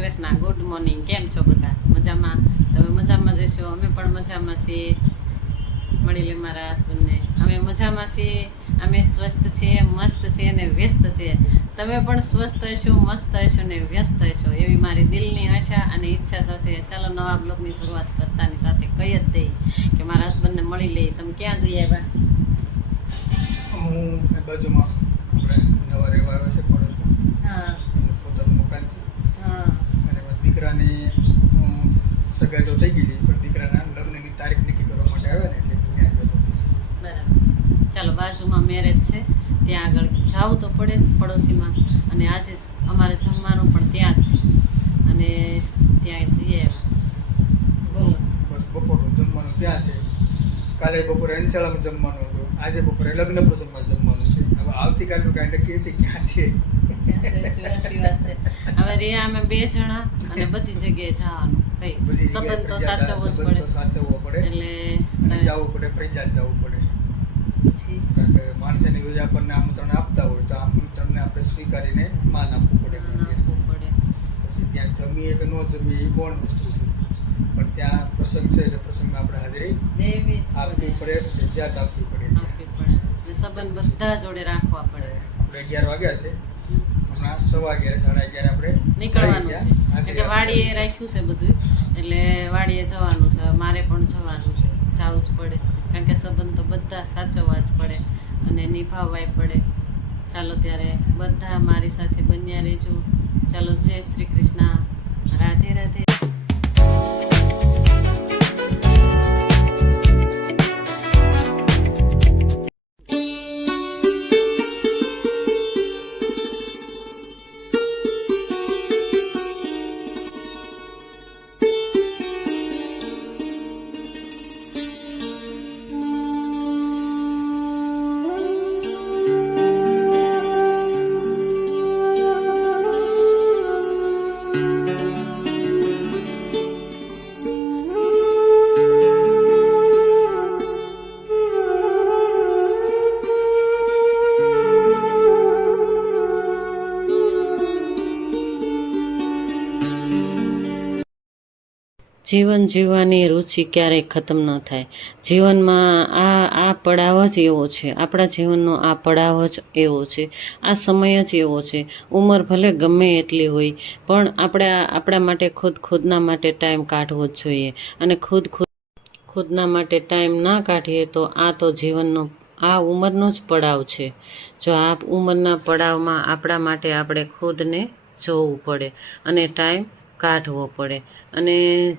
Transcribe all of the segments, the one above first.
Krishna. Good morning. કેમ છો બધા? મજામાં? તમે મજામાં જશો? અમે પણ મજામાં છીએ. મળી લે મારા હસબન્ડને. અમે મજામાં છીએ, અમે સ્વસ્થ છીએ, મસ્ત છીએ અને વ્યસ્ત છીએ. તમે પણ સ્વસ્થ હશો, મસ્ત હશો ને વ્યસ્ત હશો એવી મારી દિલની આશા અને ઈચ્છા સાથે ચાલો નવા બ્લોગની શરૂઆત કરતાની સાથે કહી જ દઈ કે મારા હસબન્ડને મળી લઈ. તમે ક્યાં જઈ આવ્યા? હું બાજુમાં આપણે નવા રહેવા આવે છે પડોશમાં. હા એનું પોતાનું મકાન છે. હા અને દીકરાની સગાઈ તો થઈ ગઈ પણ દીકરાના લગ્નની તારીખ નક્કી કરવા માટે આવ્યા ને એટલે ત્યાં ગયો હતો. બરાબર. ચાલો, બાજુમાં મેરેજ છે, ત્યાં આગળ જવું તો પડે જ પડોશીમાં. અને આજે અમારે જમવાનું પણ ત્યાં જ છે અને ત્યાં જઈએ. બોલો. બસ બપોરનું જમવાનું ત્યાં છે. કાલે બપોરે અંશાળામાં જમવાનું હતું, આજે બપોરે લગ્ન પ્રસંગમાં જમવાનું છે. હવે આવતીકાલનું કાંઈ નક્કી નથી ક્યાં છે. સાચી વાત છે. હવે રહ્યા અમે 2 જણા અને બધી જગ્યાએ જવાનું. ભાઈ બધી સંબંધ તો સાચવવો જ સંબંધ તો પડે. સાચવવો પડે એટલે અને જવું પડે, ફરજિયાત જવું પડે. પછી કારણ કે માણસની રોજ આપણને આમંત્રણ આપતા હોય તો આમંત્રણને આપણે સ્વીકારીને માન આપવું પડે. આપવું પડે. પછી ત્યાં જમીએ કે ન જમીએ એ કોણ વસ્તુ છે, પણ ત્યાં પ્રસંગ છે એટલે પ્રસંગમાં આપણે હાજરી દેવી જ આપવી પડે, ફરજિયાત આપવી પડે. આપવી પડે. ને સંબંધ બધા જોડે રાખવા પડે. આપણે 11 વાગ્યા છે, હમણાં 11:15 11:30 આપણે નીકળવાનું છે. હાજરી એટલે વાડીએ રાખ્યું છે બધું, એટલે વાડીએ જવાનું છે. મારે પણ જવાનું છે, જવું જ પડે. કારણ કે સંબંધ તો બધા સાચવવા જ પડે અને નિભાવવાય પડે. ચાલો ત્યારે બધા મારી સાથે બન્યા રહેજો. ચાલો, જય શ્રી કૃષ્ણ. રાધે રાધે. જીવન જીવવાની રુચિ ક્યારેય ખતમ ન થાય. જીવનમાં આ પડાવ જ એવો છે. આપણા જીવનનો આ પડાવ જ એવો છે. આ સમય જ એવો છે. ઉંમર ભલે ગમે એટલી હોય પણ આપણા માટે ખુદના માટે ટાઈમ કાઢવો જ જોઈએ. અને ખુદના માટે ટાઈમ ના કાઢીએ તો તો જીવનનો આ ઉંમરનો જ પડાવ છે. જો આ ઉંમરના પડાવમાં આપણા માટે આપણે ખુદને જોવું પડે અને ટાઈમ કાઢવો પડે. અને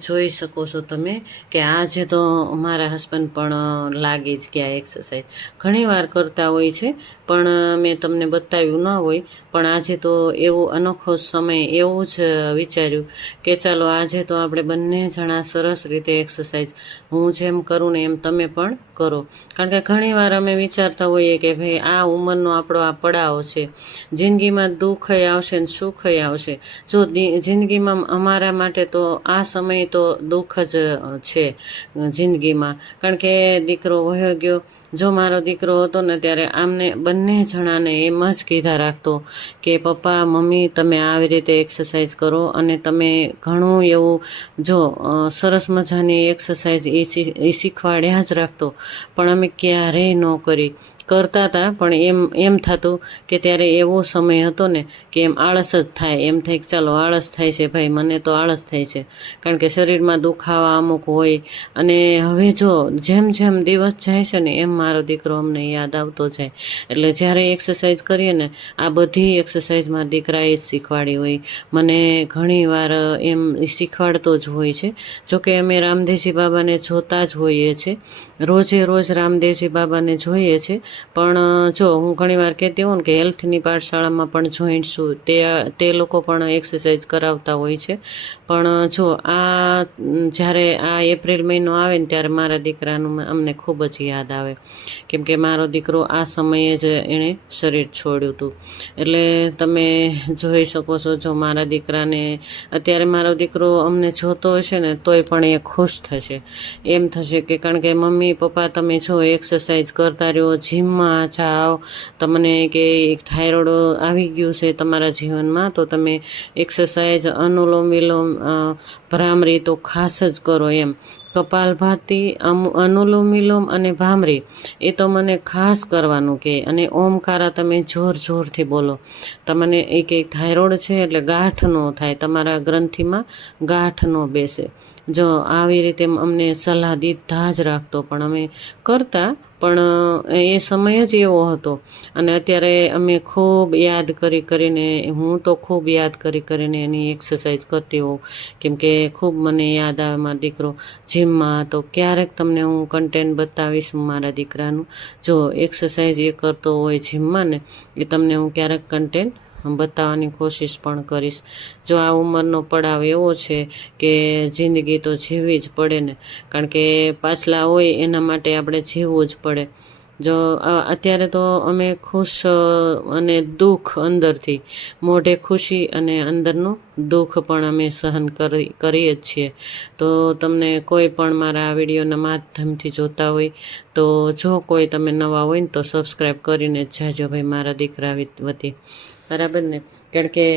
જોઈ શકો છો તમે કે આજે તો મારા હસબન્ડ પણ લાગી જ ગયા એક્સરસાઇઝ. ઘણી વાર કરતા હોય છે પણ મેં તમને બતાવ્યું ન હોય. પણ આજે તો એવો અનોખો સમય એવું જ વિચાર્યું કે ચાલો આજે તો આપણે બંને જણા સરસ રીતે એક્સરસાઇઝ, હું જેમ કરું ને એમ તમે પણ કરો. કારણ કે ઘણી વાર અમે વિચારતા હોઈએ કે ભાઈ આ ઉંમરનો આપણો આ પડાવ છે, જિંદગીમાં દુઃખય આવશે ને સુખય આવશે. જો જિંદગીમાં અમારા માટે તો આ સમય તો દુઃખ જ છે જિંદગીમાં. કારણ કે દીકરો વયો ગયો. જો મારો દીકરો હતો ને ત્યારે આમને બંને જણાને એમ જ કીધા રાખતો કે પપ્પા મમ્મી તમે આવી રીતે એક્સરસાઇઝ કરો અને તમે ઘણું એવું જો સરસ મજાની એક્સરસાઇઝ એ શીખવાડ્યા જ રાખતો. પણ અમે ક્યારેય ન કરી. કરતા હતા પણ એમ થતું કે ત્યારે એવો સમય હતો ને કે એમ આળસ જ થાય. એમ થાય કે ચાલો આળસ થાય છે ભાઈ, મને તો આળસ થાય છે. કારણ કે શરીરમાં દુખાવા અમુક હોય. અને હવે જો જેમ જેમ દિવસ જાય છે ને એમ મારો દીકરો અમને યાદ આવતો જાય. એટલે જ્યારે એક્સરસાઇઝ કરીએ ને આ બધી એક્સરસાઇઝમાં દીકરાએ જ શીખવાડી હોય. મને ઘણી વાર એમ શીખવાડતો જ હોય છે. જોકે અમે રામદેવજી બાબાને જોતા જ હોઈએ છીએ, રોજે રોજ રામદેવજી બાબાને જોઈએ છે. પણ જો હું ઘણી વાર કહેતી હોઉં ને કે હેલ્થની પાઠશાળામાં પણ જોઈન્ટ છું, તે લોકો પણ એક્સરસાઇઝ કરાવતા હોય છે. પણ જો જ્યારે આ એપ્રિલ મહિનો આવે ને ત્યારે મારા દીકરાનું અમને ખૂબ જ યાદ આવે. કેમ કે મારો દીકરો આ સમયે જ એણે શરીર છોડ્યું હતું. એટલે તમે જોઈ શકો છો, જો મારા દીકરાને અત્યારે મારો દીકરો અમને જોતો હશે ને તોય પણ એ ખુશ થશે. એમ થશે કે કારણ કે મમ્મી પપ્પા તમે જો એક્સરસાઇઝ કરતા રહ્યો, જીમ જીમમાં જાઓ, તમને કે થાઇરોઇડ આવી ગયું છે તમારા જીવનમાં તો તમે એક્સરસાઇઝ અનુલોમ વિલોમ ભ્રામરી તો ખાસ જ કરો એમ. કપાલભાતિ, અનુલોમ વિલોમ અને ભામરી એ તો મને ખાસ કરવાનું કે, અને ઓમકારા તમે જોર જોરથી બોલો. તમને એક થાઇરોઇડ છે એટલે ગાંઠ ન થાય, તમારા ગ્રંથિમાં ગાંઠ ન બેસે. જો આવી રીતે અમને સલાહ દીધા જ રાખતો, પણ અમે કરતા, પણ એ સમય જ એવો હતો. અને અત્યારે અમે ખૂબ યાદ કરીને, હું તો ખૂબ યાદ કરીને એની એક્સરસાઇઝ કરતી હોઉં, કેમકે ખૂબ મને યાદ આવે મારો દીકરો જીમમાં. તો ક્યારેક તમને હું કન્ટેન્ટ બતાવીશ મારા દીકરાનું, જો એક્સરસાઇઝ એ કરતો હોય જીમમાં ને, એ તમને હું ક્યારેક કન્ટેન્ટ બતાવવાની કોશિશ પણ કરીશ. જો આ ઉંમરનો પડાવ એવો છે કે જિંદગી તો જીવવી જ પડે ને, કારણ કે પાછલા હોય એના માટે આપણે જીવવું જ પડે. જો અત્યારે તો અમે ખુશ અને દુઃખ અંદરથી, મોઢે ખુશી અને અંદરનું દુઃખ પણ અમે સહન કરીએ જ છીએ. તો તમને કોઈ પણ મારા આ વિડીયોના માધ્યમથી જોતા હોય તો, જો કોઈ તમે નવા હોય ને તો સબસ્ક્રાઈબ કરીને જ જાજો ભાઈ મારા દીકરા વતી, બરાબર ને. કારણ કે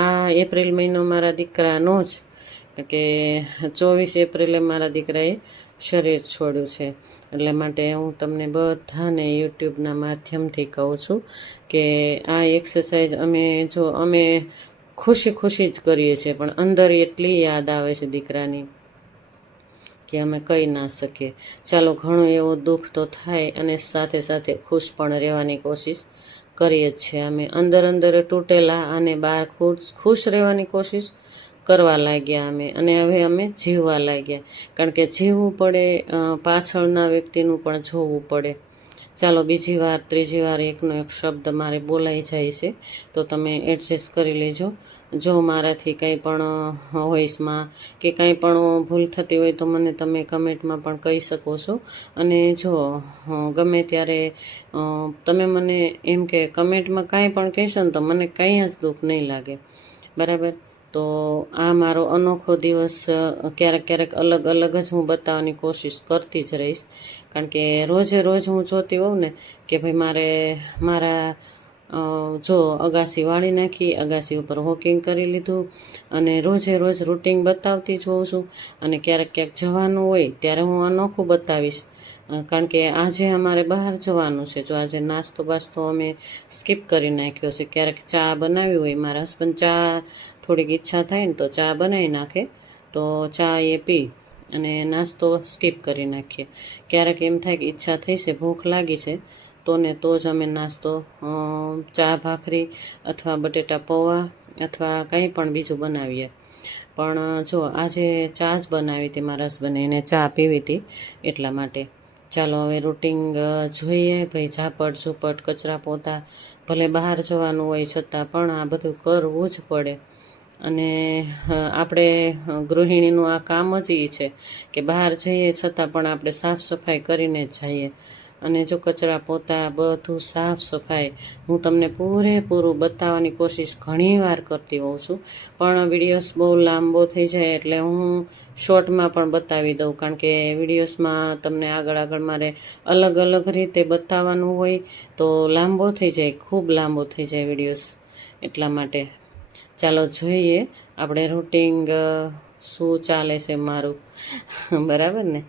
આ એપ્રિલ મહિનો મારા દીકરાનો જ, કે 24 એપ્રિલે મારા દીકરાએ શરીર છોડ્યું છે. એટલે માટે હું તમને બધાને યુટ્યુબના માધ્યમથી કહું છું કે આ એક્સરસાઇઝ અમે ખુશી જ કરીએ છીએ, પણ અંદર એટલી યાદ આવે છે દીકરાની કે અમે કહી ના શકીએ. ચાલો, ઘણું એવું દુઃખ તો થાય, અને સાથે સાથે ખુશ પણ રહેવાની કોશિશ કરીએ જ છીએ અમે. અંદર તૂટેલા અને બહાર ખુશ રહેવાની કોશિશ કરવા લાગ્યા અમે, અને હવે અમે જીવવા લાગ્યા. કારણ કે જીવવું પડે, પાછળના વ્યક્તિનું પણ જોવું પડે. ચાલો, બીજી વાર ત્રીજી વાર એકનો એક શબ્દ મારે બોલાઈ જાય છે તો તમે એડજસ્ટ કરી લેજો. જો મારાથી કંઈ પણ વોઇસમાં કે કંઈ પણ ભૂલ થતી હોય તો મને તમે કમેન્ટમાં પણ કહી શકો છો. અને જો ગમે ત્યારે તમે મને એમ કે કમેન્ટમાં કાંઈ પણ કહેશો ને તો મને કંઈ જ દુઃખ નહીં લાગે, બરાબર. તો આ મારો અનોખો દિવસ ક્યારેક અલગ જ હું બતાવવાની કોશિશ કરતી જ રહીશ. કારણ કે રોજ હું જોતી હોઉં ને કે ભાઈ મારા જો અગાસી વાળી નાખી, અગાસી ઉપર વોકિંગ કરી લીધું, અને રોજ રૂટિન બતાવતી જ હોઉં છું. અને ક્યાંક જવાનું હોય ત્યારે હું અનોખું બતાવીશ. કારણ કે આજે અમારે બહાર જવાનું છે. જો આજે નાસ્તો બાસ્તો અમે સ્કીપ કરી નાખ્યો છે. ક્યારેક ચા બનાવી હોય, મારા હસબન્ડ ચા થોડીક ઈચ્છા થાય ને તો ચા બનાવી નાખે, તો ચા એ પી અને નાસ્તો સ્કીપ કરી નાખીએ. ક્યારેક એમ થાય કે ઈચ્છા થઈ છે, ભૂખ લાગી છે, તો જ અમે નાસ્તો ચા ભાખરી અથવા બટેટા પૌવા અથવા કંઈ પણ બીજું બનાવીએ. પણ જો આજે ચા જ બનાવી હતી, મારા હસબન્ડે એને ચા પીવી હતી એટલા માટે. ચાલો, હવે રૂટિન જોઈએ ભાઈ. ઝાપટ ઝૂપટ, કચરા પોતા, ભલે બહાર જવાનું હોય છતાં પણ આ બધું કરવું જ પડે. અને આપણે ગૃહિણીનું આ કામ જ એ છે કે બહાર જઈએ છતાં પણ આપણે સાફ સફાઈ કરીને જ જઈએ. અને જો કચરા પોતા બધું સાફ સફાઈ હું તમને પૂરેપૂરું બતાવવાની કોશિશ ઘણી વાર કરતી હોઉં છું, પણ વિડીયોઝ બહુ લાંબો થઈ જાય એટલે હું શોર્ટમાં પણ બતાવી દઉં. કારણ કે વિડીયોઝમાં તમને આગળ મારે અલગ રીતે બતાવવાનું હોય તો લાંબો થઈ જાય, ખૂબ લાંબો થઈ જાય વિડીયોઝ, એટલા માટે. ચાલો જોઈએ આપણે રૂટિન શું ચાલે છે મારું, બરાબર ને.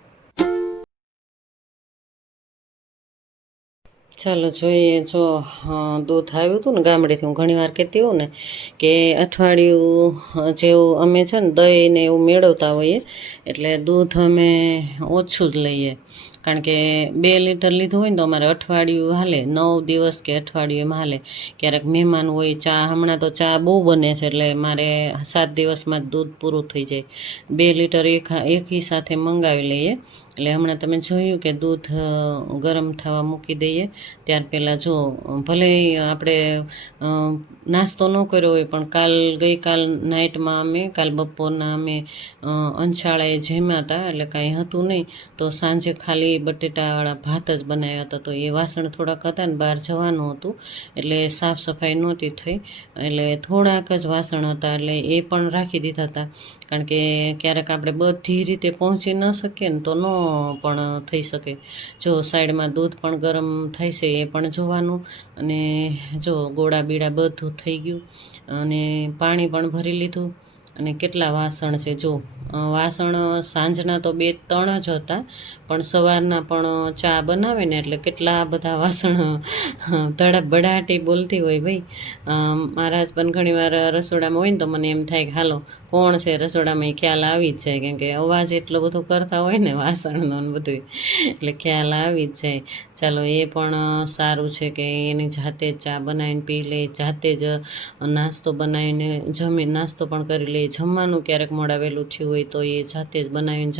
ચાલો જોઈએ. જો દૂધ આવ્યું હતું ને ગામડેથી, હું ઘણી વાર કહેતી હોઉં ને કે અઠવાડિયું જેવું અમે છે ને દહીં ને એવું મેળવતા હોઈએ, એટલે દૂધ અમે ઓછું જ લઈએ. કારણ કે 2 લીટર લીધું હોય ને તો અમારે અઠવાડિયું હાલે, 9 દિવસ કે અઠવાડિયું એમ હાલે. ક્યારેક મહેમાન હોય, ચા હમણાં તો ચા બહુ બને છે એટલે મારે 7 દિવસમાં જ દૂધ પૂરું થઈ જાય. 2 લીટર એકી સાથે મંગાવી લઈએ. એટલે હમણાં તમે જોયું કે દૂધ ગરમ થવા મૂકી દઈએ ત્યાર પહેલાં જો ભલે આપણે નાસ્તો ન કર્યો હોય, પણ ગઈકાલ નાઇટમાં કાલ બપોરના અમે અંશાળાએ જમ્યા હતા, એટલે કાંઈ હતું નહીં, તો સાંજે ખાલી બટેટાવાળા ભાત જ બનાવ્યા હતા. તો એ વાસણ થોડાક હતા ને બહાર જવાનું હતું એટલે સાફ સફાઈ નહોતી થઈ, એટલે થોડાક જ વાસણ હતા એટલે એ પણ રાખી દીધા હતા. કારણ કે ક્યારેક આપણે બધી રીતે પહોંચી ન શકીએ ને તો ન પણ થઈ શકે. જો સાઈડમાં દૂધ પણ ગરમ થાય છે એ પણ જોવાનું. અને જો ગોળા બીડા બધું થઈ ગયું અને પાણી પણ ભરી લીધું. અને કેટલા વાસણ છે જો, વાસણ સાંજના તો 2-3 જ હતા, પણ સવારના પણ ચા બનાવે ને એટલે કેટલા બધા વાસણ ધડાબડાટી બોલતી હોય ભાઈ. મારા હસબન્ડ ઘણીવાર રસોડામાં હોય ને તો મને એમ થાય કે હાલો કોણ છે રસોડામાં, એ ખ્યાલ આવી જ જાય, કેમ કે અવાજ એટલો બધો કરતા હોય ને વાસણનો ને બધું, એટલે ખ્યાલ આવી જ જાય. ચાલો એ પણ સારું છે કે એની જાતે જ ચા બનાવીને પી લે, જાતે જ નાસ્તો બનાવીને નાસ્તો પણ કરી લે. જમવાનું ક્યારેક મોડા વહેલું થયું હોય તો એ જાતે જ બનાવીને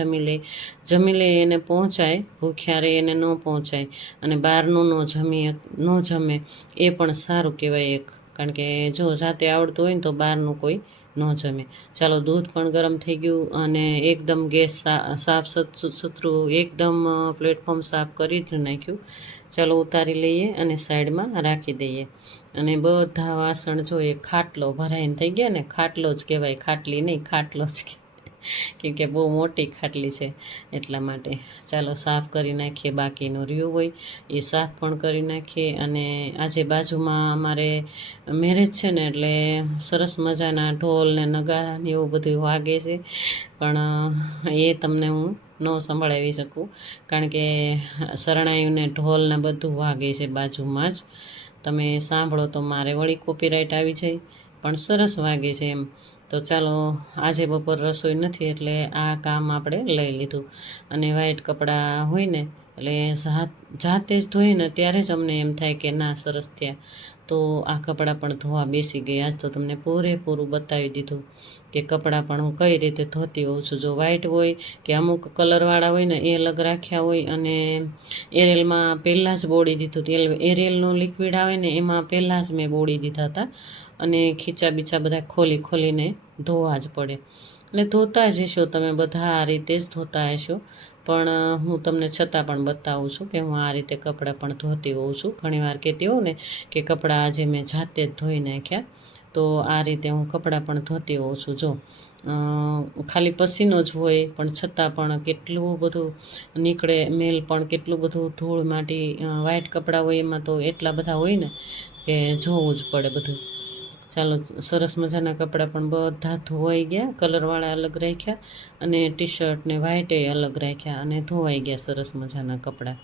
જમી લે એને પહોંચાય, ભૂખ્યા રહે એને ન પહોંચાય. અને બહારનું ન જમે એ પણ સારું કહેવાય એક, કારણ કે જો જાતે આવડતું હોય ને તો બહારનું કોઈ ન જમે. ચાલો દૂધ પણ ગરમ થઈ ગયું અને એકદમ ગેસ સાફ સુથરું એકદમ પ્લેટફોર્મ સાફ કરી જ નાખ્યું. ચાલો ઉતારી લઈએ અને સાઈડમાં રાખી દઈએ. અને બધા વાસણ જો એ ખાટલો ભરાઈને થઈ ગયા ને, ખાટલો જ કહેવાય, ખાટલી નહીં, ખાટલો જ કેમ કે બહુ મોટી ખાટલી છે એટલા માટે. ચાલો સાફ કરી નાખીએ, બાકીનું રહ્યું હોય એ સાફ પણ કરી નાખીએ. અને આજે બાજુમાં અમારે મેરેજ છે ને એટલે સરસ મજાના ઢોલ ને નગારા ને એવું બધું વાગે છે, પણ એ તમને હું ન સંભળાવી શકું, કારણ કે શરણાઈઓને ઢોલ ને બધું વાગે છે બાજુમાં જ. તમે સાંભળો તો મારે વળી કોપીરાઇટ આવી જાય, પણ સરસ વાગે છે એમ. તો ચાલો આજે બપોર રસોઈ નથી એટલે આ કામ આપણે લઈ લીધું. અને વ્હાઈટ કપડાં હોય ને એટલે જાતે જ ધોઈને ત્યારે જ અમને એમ થાય કે ના સરસ થયા. તો આ કપડાં પણ ધોવા બેસી ગઈ. આજ તો તમને પૂરેપૂરું બતાવી દીધું કે કપડાં પણ હું કઈ રીતે ધોતી હોઉં છું. જો વ્હાઈટ હોય કે અમુક કલરવાળા હોય ને એ અલગ રાખ્યા હોય, અને એરેલમાં પહેલાં જ બોળી દીધું. એરેલનું લિક્વિડ આવે ને એમાં પહેલાં જ મેં બોળી દીધા હતા. અને ખીચા બીચા બધા ખોલીને ધોવા જ પડે. એટલે ધોતા જ હશો તમે બધા, આ રીતે જ ધોતા હશો, પણ હું તમને છતાં પણ બતાવું છું કે હું આ રીતે કપડાં પણ ધોતી હોઉં છું. ઘણીવાર કહેતી હોઉં ને કે કપડાં આજે મેં જાતે જ ધોઈ નાખ્યા, તો આ રીતે હું કપડાં પણ ધોતી હોઉં છું. જો ખાલી પસીનો જ હોય પણ છતાં પણ કેટલું બધું નીકળે મેલ, પણ કેટલું બધું ધૂળ માટી. વ્હાઈટ કપડાં હોય એમાં તો એટલા બધા હોય ને કે જોવું જ પડે બધું. ચાલો સરસ મજાના કપડાં પણ બધા ધોવાઈ ગયા, કલરવાળા અલગ રાખ્યા અને ટી શર્ટ ને વ્હાઈટે અલગ રાખ્યા, અને ધોવાઈ ગયા સરસ મજાના કપડાં.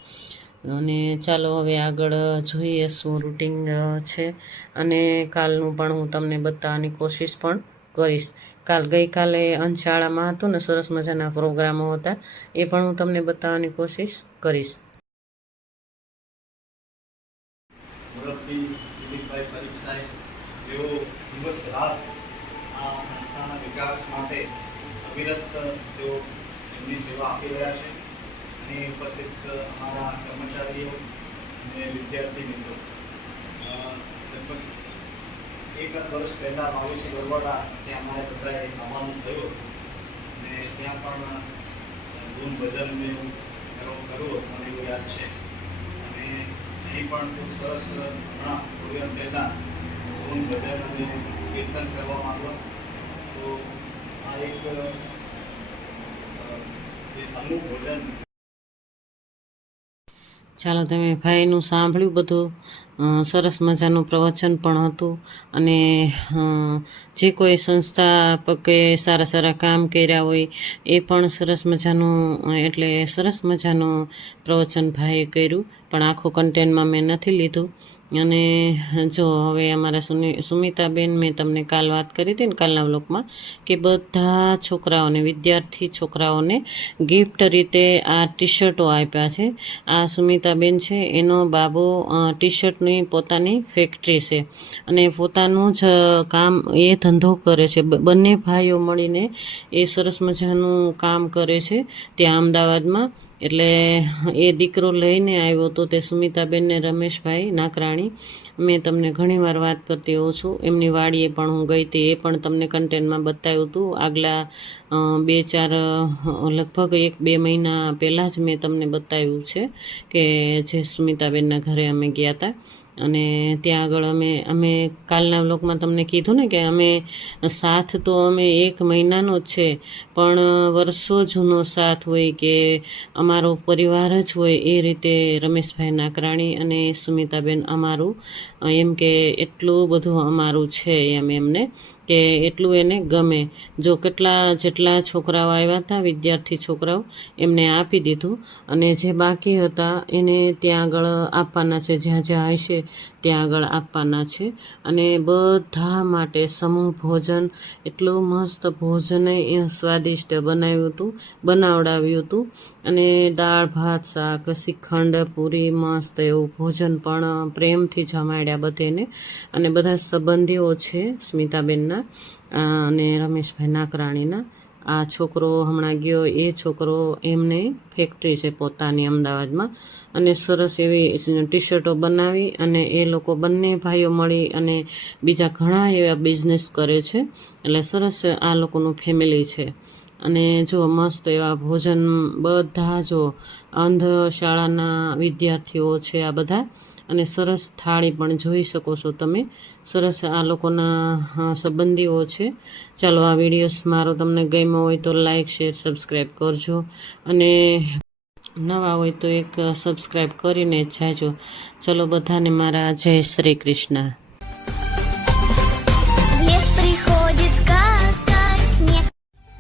અને ચાલો હવે આગળ જોઈએ શું રૂટિન છે. અને કાલનું પણ હું તમને બતાવવાની કોશિશ પણ કરીશ. ગઈકાલે અંશાળામાં હતું ને સરસ મજાના પ્રોગ્રામો હતા, એ પણ હું તમને બતાવવાની કોશિશ કરીશ. મુરબ્બી દિલીપભાઈ પરીક્ષાએ જેઓ દિવસ રાત આ સંસ્થાના વિકાસ માટે અવિરત તેઓ એમની સેવા આપી રહ્યા છે. અને ઉપસ્થિત અમારા કર્મચારીઓ અને વિદ્યાર્થી મિત્રો, લગભગ 1 વર્ષ પહેલાં 22 બરવાડા ત્યાં અમારે બધાએ આવવાનું થયું, અને ત્યાં પણ ધૂન ભજનને એવું કર્યું મને એવું યાદ છે. અને અહીં પણ ખૂબ સરસ હમણાં થોડી વાર પહેલાં ધૂન ભજન અને કીર્તન કરવામાં આવ્યો. તો આ એક જે સમૂહ ભોજન. ચાલો તમે ભાઈનું સાંભળ્યું બધું, સરસ મજાનું પ્રવચન પણ હતું. અને જે કોઈ સંસ્થાપકે સારા કામ કર્યા હોય એ પણ સરસ મજાનું, એટલે સરસ મજાનું પ્રવચન ભાઈએ કર્યું, પણ આખું કન્ટેન્ટમાં મેં નથી લીધું. અને જો હવે અમારા સુમિતાબેન, મેં તમને કાલ વાત કરી હતી ને કાલના વ્લોગમાં, કે બધા છોકરાઓને, વિદ્યાર્થી છોકરાઓને ગિફ્ટ રીતે આ ટી શર્ટો આપ્યા છે. આ સુમિતાબેન છે એનો બાબો ટી શર્ટની પોતાની ફેક્ટરી છે, અને પોતાનું જ કામ એ ધંધો કરે છે. બંને ભાઈઓ મળીને એ સરસ મજાનું કામ કરે છે ત્યાં અમદાવાદમાં. એટલે એ દીકરો લઈને આવ્યો હતો તે સુમિતાબેન ને રમેશભાઈ નાકરાણી. મેં તમને ઘણીવાર વાત કરતી હોઉં છું, એમની વાડીએ પણ હું ગઈ હતી, એ પણ તમને કન્ટેન્ટમાં બતાવ્યું હતું. આગલા 2-4 લગભગ 1-2 મહિના પહેલાં જ મેં તમને બતાવ્યું છે કે જે સુમિતાબેનના ઘરે અમે ગયા હતા. અને ત્યાં આગળ અમે કાલના વ્લોગમાં તમને કીધું ને કે અમે સાથ તો અમે 1 મહિનાનો જ છે, પણ વર્ષો જૂનો સાથ હોય કે અમારો પરિવાર જ હોય એ રીતે રમેશભાઈ નાકરાણી અને સુમિતાબેન અમારું એમ કે એટલું બધું અમારું છે એમ એમને કે એટલું એને ગમે. જો જેટલા છોકરાઓ આવ્યા હતા વિદ્યાર્થી છોકરાઓ એમને આપી દીધું, અને જે બાકી હતા એને ત્યાં આગળ આપવાના છે, જ્યાં જ્યાં હશે ત્યાં આગળ આપવાના છે. અને બધા માટે સમૂહ ભોજન, એટલું મસ્ત ભોજન સ્વાદિષ્ટ બનાવડાવ્યું હતું. અને દાળ ભાત શાક શ્રીખંડ પૂરી મસ્ત એવું ભોજન પણ પ્રેમથી જમાડ્યા બધેને. અને બધા સંબંધીઓ છે સ્મિતાબેનના અને રમેશભાઈ નાકરાણીના. આ છોકરો હમણાં ગયો એ છોકરો એમને ફેક્ટરી છે પોતાની અમદાવાદમાં, અને સરસ એવી ટી શર્ટો બનાવી અને એ લોકો બંને ભાઈઓ મળી અને બીજા ઘણા એવા બિઝનેસ કરે છે. એટલે સરસ આ લોકોનું ફેમિલી છે. અને જો મસ્ત એવા ભોજન બધા જો અંધ શાળાના વિદ્યાર્થીઓ છે આ બધા, અને સરસ થાળી પણ જોઈ શકો છો તમે. સરસ આ લોકોના સંબંધીઓ છે. ચાલો આ વિડીયોસ મારો તમને ગમ્યો હોય તો લાઈક શેર સબસ્ક્રાઈબ કરજો, અને નવા હોય તો એક સબસ્ક્રાઈબ કરીને જાજો. ચલો બધાને મારા જય શ્રી કૃષ્ણ.